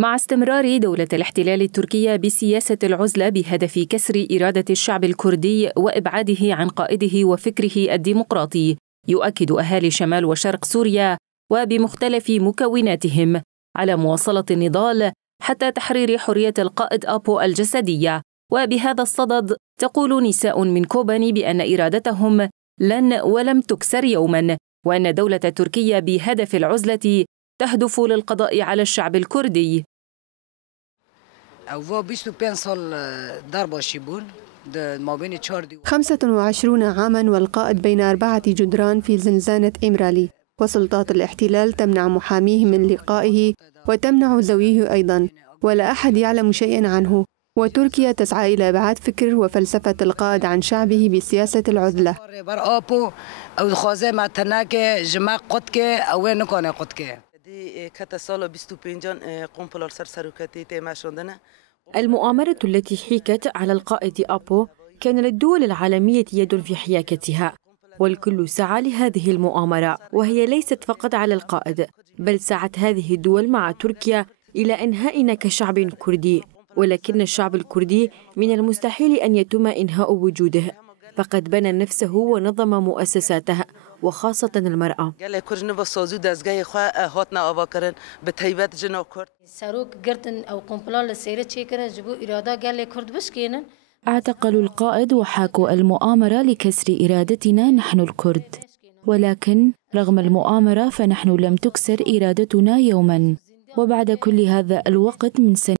مع استمرار دولة الاحتلال التركية بسياسة العزلة بهدف كسر إرادة الشعب الكردي وإبعاده عن قائده وفكره الديمقراطي، يؤكد أهالي شمال وشرق سوريا وبمختلف مكوناتهم على مواصلة النضال حتى تحرير حرية القائد آبو الجسدية. وبهذا الصدد تقول نساء من كوباني بأن إرادتهم لن ولم تكسر يوماً، وأن دولة تركيا بهدف العزلة تهدف للقضاء على الشعب الكردي. 25 عاماً والقائد بين 4 جدران في زنزانة إمرالي، وسلطات الاحتلال تمنع محاميه من لقائه وتمنع ذويه أيضاً، ولا أحد يعلم شيئاً عنه. وتركيا تسعى إلى إبعاد فكر وفلسفة القائد عن شعبه بسياسة العزلة. المؤامرة التي حيكت على القائد آبو كان للدول العالمية يد في حياكتها، والكل سعى لهذه المؤامرة، وهي ليست فقط على القائد، بل سعت هذه الدول مع تركيا إلى إنهائنا كشعب كردي. ولكن الشعب الكردي من المستحيل أن يتم إنهاء وجوده، فقد بنى نفسه ونظم مؤسساته وخاصة المرأة. اعتقلوا القائد وحاكوا المؤامرة لكسر إرادتنا نحن الكرد، ولكن رغم المؤامرة فنحن لم تكسر إرادتنا يوما. وبعد كل هذا الوقت من سنة